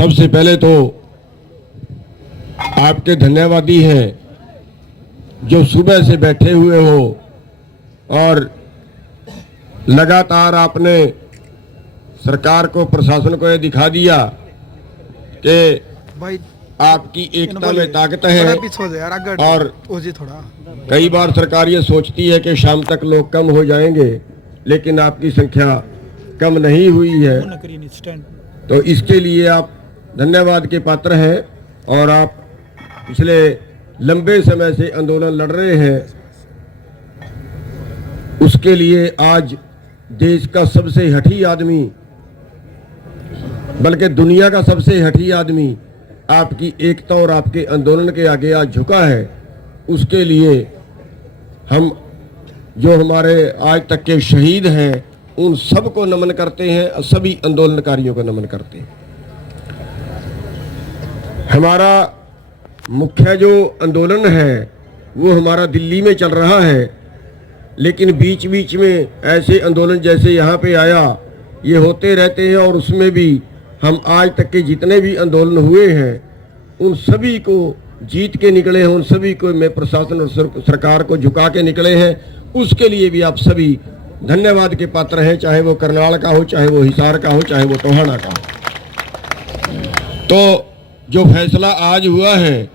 सबसे पहले तो आपके धन्यवादी हैं जो सुबह से बैठे हुए हो और लगातार आपने सरकार को, प्रशासन को यह दिखा दिया कि भाई आपकी एकता में ताकत है। और थोड़ा कई बार सरकार ये सोचती है कि शाम तक लोग कम हो जाएंगे, लेकिन आपकी संख्या कम नहीं हुई है, तो इसके लिए आप धन्यवाद के पात्र हैं। और आप पिछले लंबे समय से आंदोलन लड़ रहे हैं, उसके लिए आज देश का सबसे हठी आदमी, बल्कि दुनिया का सबसे हठी आदमी आपकी एकता और आपके आंदोलन के आगे आज झुका है। उसके लिए हम जो हमारे आज तक के शहीद हैं उन सबको नमन करते हैं, सभी आंदोलनकारियों को नमन करते हैं। हमारा मुख्य जो आंदोलन है वो हमारा दिल्ली में चल रहा है, लेकिन बीच बीच में ऐसे आंदोलन जैसे यहाँ पे आया ये होते रहते हैं। और उसमें भी हम आज तक के जितने भी आंदोलन हुए हैं उन सभी को जीत के निकले हैं, उन सभी को मैं प्रशासन और सरकार को झुका के निकले हैं। उसके लिए भी आप सभी धन्यवाद के पात्र हैं, चाहे वो करनाल का हो, चाहे वो हिसार का हो, चाहे वो टोहाना का हो। तो जो फैसला आज हुआ है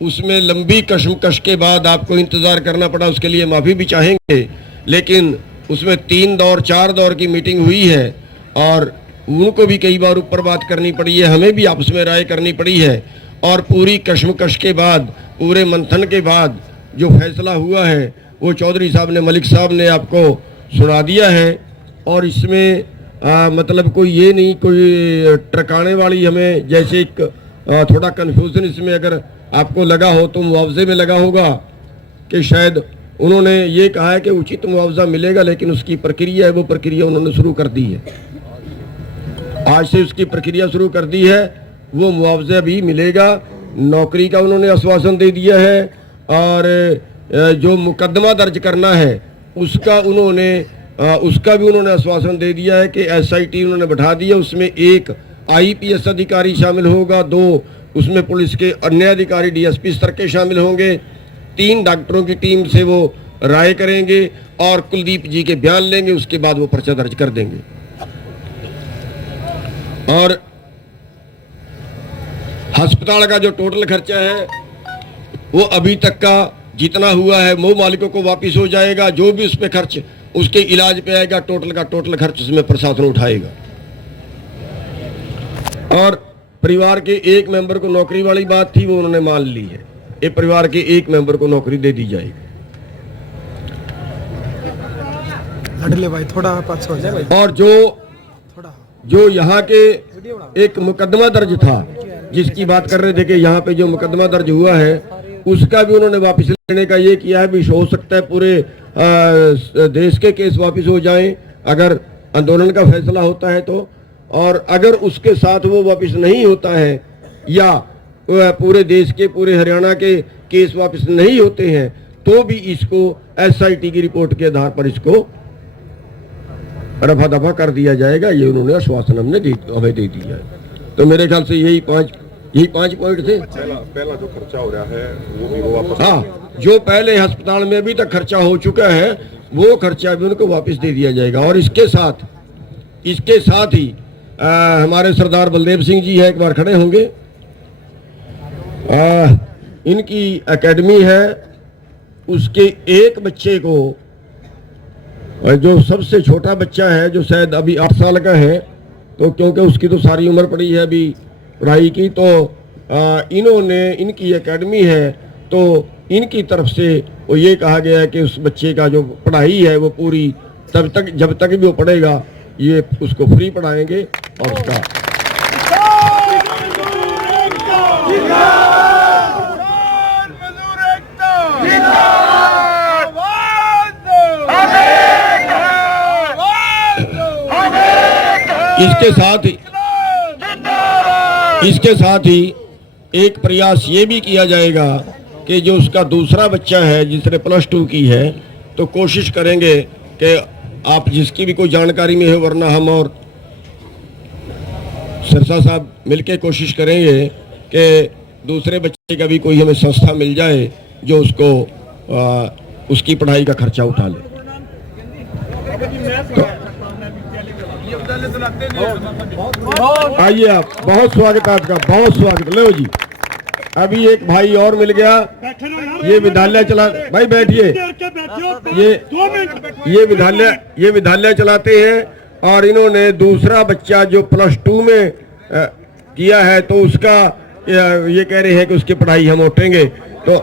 उसमें लंबी कशमकश के बाद आपको इंतज़ार करना पड़ा, उसके लिए माफ़ी भी चाहेंगे। लेकिन उसमें 3 दौर 4 दौर की मीटिंग हुई है और उनको भी कई बार ऊपर बात करनी पड़ी है, हमें भी आपस में राय करनी पड़ी है। और पूरी कशमकश के बाद, पूरे मंथन के बाद जो फैसला हुआ है वो चौधरी साहब ने, मलिक साहब ने आपको सुना दिया है। और इसमें मतलब कोई ये नहीं, कोई टरकाने वाली हमें जैसे एक थोड़ा कन्फ्यूजन इसमें अगर आपको लगा हो तो मुआवजे में लगा होगा कि शायद उन्होंने ये कहा है कि उचित मुआवजा मिलेगा, लेकिन उसकी प्रक्रिया है, वो प्रक्रिया उन्होंने शुरू कर दी है। आज से उसकी प्रक्रिया शुरू कर दी है, वो मुआवजा भी मिलेगा। नौकरी का उन्होंने आश्वासन दे दिया है और जो मुकदमा दर्ज करना है उसका भी उन्होंने आश्वासन दे दिया है कि SIT उन्होंने बैठा दिया, उसमें 1 IPS अधिकारी शामिल होगा, 2 उसमें पुलिस के अन्य अधिकारी DSP स्तर के शामिल होंगे, 3 डॉक्टरों की टीम से वो राय करेंगे और कुलदीप जी के बयान लेंगे, उसके बाद वो पर्चा दर्ज कर देंगे। और अस्पताल का जो टोटल खर्चा है वो अभी तक का जितना हुआ है वो मालिकों को वापस हो जाएगा। जो भी उस पर खर्च उसके इलाज पे आएगा, टोटल का टोटल खर्च उसमें प्रशासन उठाएगा। और परिवार के एक मेंबर को नौकरी वाली बात थी, वो उन्होंने मान ली है, ये परिवार के एक मेंबर को नौकरी दे दी जाएगी। भाई थोड़ा पास हो जाए भाई। और जो यहाँ के एक मुकदमा दर्ज था जिसकी बात कर रहे थे कि यहाँ पे जो मुकदमा दर्ज हुआ है उसका भी उन्होंने वापस लेने का ये किया है। भी हो सकता है पूरे देश के केस वापस हो जाएं अगर आंदोलन का फैसला होता है तो, और अगर उसके साथ वो वापस नहीं होता है या पूरे देश के, पूरे हरियाणा के केस वापस नहीं होते हैं तो भी इसको SIT की रिपोर्ट के आधार पर इसको रफा दफा कर दिया जाएगा। ये उन्होंने आश्वासन हमें दे दिया है। तो मेरे ख्याल से यही पांच पॉइंट थे। पहला जो खर्चा हो रहा है वो भी वो वापस, हाँ, जो पहले अस्पताल में अभी तक खर्चा हो चुका है वो खर्चा भी उनको वापस दे दिया जाएगा। और इसके साथ ही हमारे सरदार बलदेव सिंह जी है, एक बार खड़े होंगे। इनकी एकेडमी है, उसके एक बच्चे को, जो सबसे छोटा बच्चा है जो शायद अभी 8 साल का है, तो क्योंकि उसकी तो सारी उम्र पड़ी है अभी पढ़ाई की, तो इन्होंने, इनकी एकेडमी है तो इनकी तरफ से वो ये कहा गया है कि उस बच्चे का जो पढ़ाई है वो पूरी जब तक भी वो पढ़ेगा ये उसको फ्री पढ़ाएंगे। और उसका इसके साथ ही एक प्रयास ये भी किया जाएगा कि जो उसका दूसरा बच्चा है जिसने +2 की है, तो कोशिश करेंगे कि आप जिसकी भी कोई जानकारी में है, वरना हम और सिरसा साहब मिलके कोशिश करेंगे कि दूसरे बच्चे का भी कोई हमें संस्था मिल जाए जो उसको उसकी पढ़ाई का खर्चा उठा ले। आइए आप, बहुत स्वागत है आपका, बहुत स्वागत। लो जी, अभी एक भाई और मिल गया, ये विद्यालय चला, भाई बैठिए, ये विद्यालय चलाते हैं और इन्होंने दूसरा बच्चा जो +2 में किया है तो उसका ये कह रहे हैं कि उसकी पढ़ाई हम उठेंगे। तो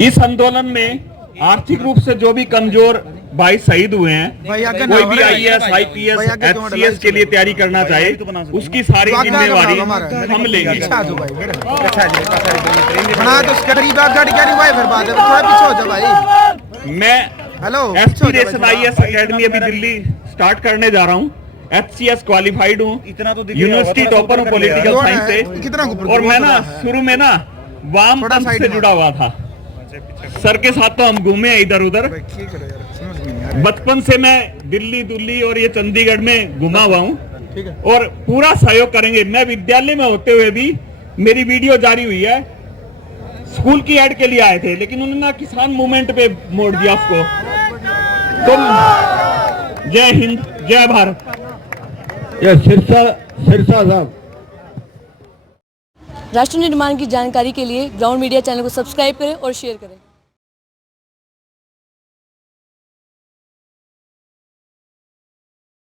इस आंदोलन में आर्थिक रूप से जो भी कमजोर भाई शहीद हुए हैं, कोई भी IAS, IPS, HCS के लिए तैयारी करना चाहे उसकी सारी जिम्मेवारी हम लेंगे। मैं एस्पिरेशन IAS अकेडमी अभी दिल्ली स्टार्ट करने जा रहा हूँ। HCS क्वालिफाइड हूँ, यूनिवर्सिटी टॉपर हूँ पॉलिटिकल साइंस से, और मैं ना शुरू में ना वामपंथ से जुड़ा हुआ था। सर के साथ तो हम घूमे इधर उधर, बचपन से मैं दिल्ली और ये चंडीगढ़ में घुमा हुआ हूँ और पूरा सहयोग करेंगे। मैं विद्यालय में होते हुए भी मेरी वीडियो जारी हुई है, स्कूल की ऐड के लिए आए थे लेकिन उन्होंने ना किसान मूवमेंट पे मोड़ दिया उसको। तो जय हिंद, जय भारत। ये सिरसा साहब। राष्ट्र निर्माण की जानकारी के लिए ग्राउंड मीडिया चैनल को सब्सक्राइब करें और शेयर करें।